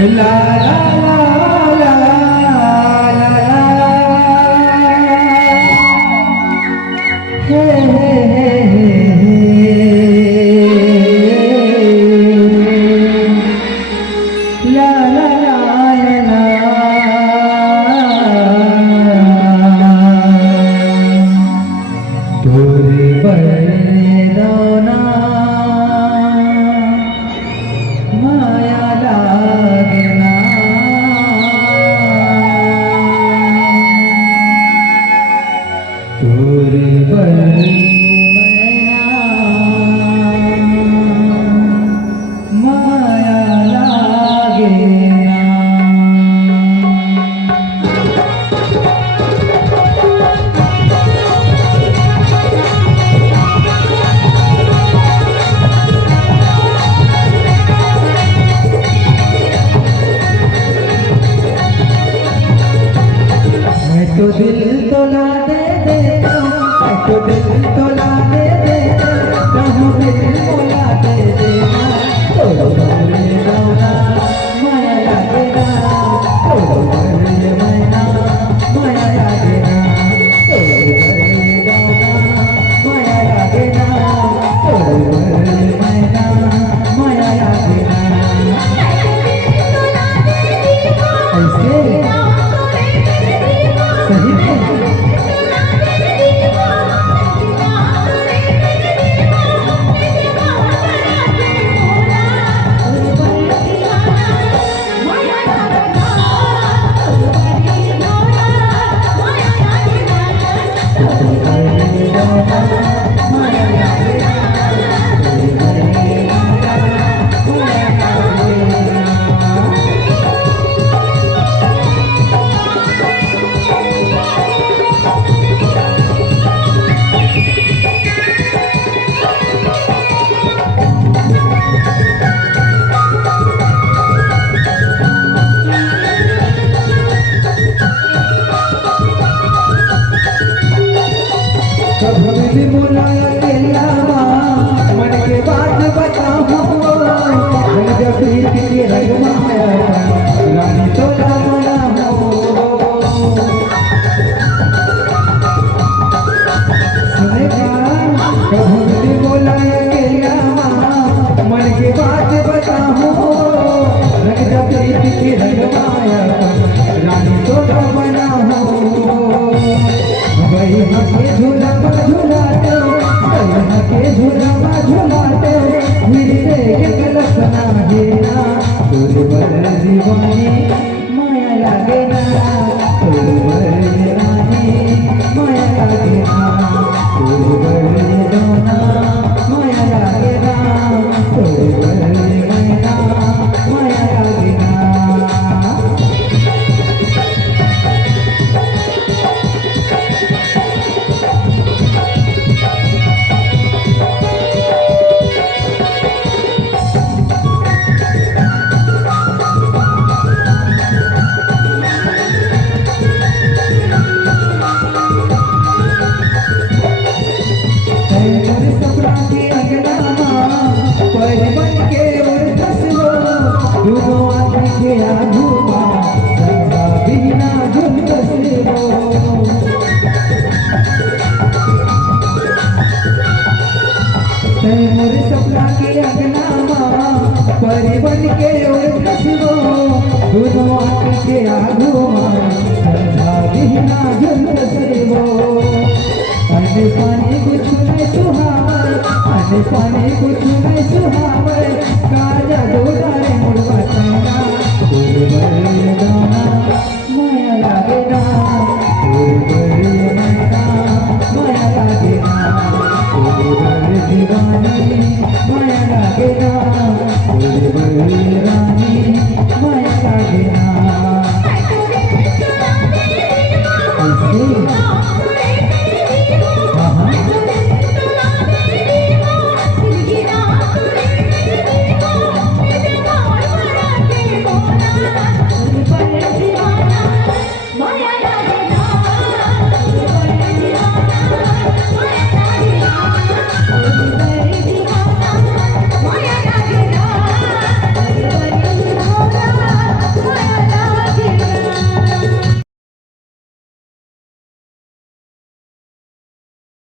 ला ला ला ला हे ला ला ला तोरे बरदाना माया लागना तोरे बरदाना माया लागना तो दिल तोला दे देता तो दिल तोला दे देता कहूँ दिल तोला दे देना तो बरदाना माया लागेना तो बरदाना माया लागेना तो बरदाना माया लागेना तो बरदाना माया लागेना ऐसे सही है कभी बुलाया केलावा मन के बात बताऊं मैं जब प्रीत की रंग माया रानी तो रावणा हो सुनेगा कभी बुलाया केलावा मन के बात बताऊं मैं जब प्रीत की रंग माया रानी तो रावणा हो वही हके झूला झूलाते हके झूला झूलाते मेरी देख कल्पना देना तोरे बर दीवानी माया लागेना तोरे बर दीवानी माया लागेना तोरे बर दीवाना माया लागेना तोरे बर दीवाना माया लागेना मोरे सपना के अगनामा परिवन के ओर खसबो दोनों आंख के आगुमा संधा बिना झुंड सरबो अने पानी कुछ नहीं सुहावर अने पानी कुछ नहीं सुहावर काजा डोलारे मुड़वा चंगा तोरे बरदाना माया लागेना तोरे बरदाना माया लागेना तोरे बर दीवानी